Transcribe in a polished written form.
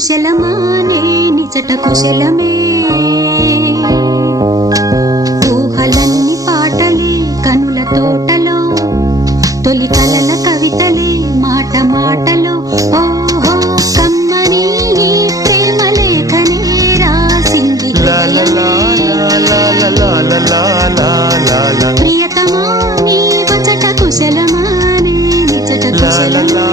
కుశలమా నే నిజట కుశలమే ఊహలన్నీ పాటలే కనుల తోటలో తొలి కలల కవితలే మాట మాటలో ఓహో కమ్మని నీ ప్రేమ లేఖనే రాసింది ప్రియతమా నీ వచట కుశలమా నే నిజట కుశలమే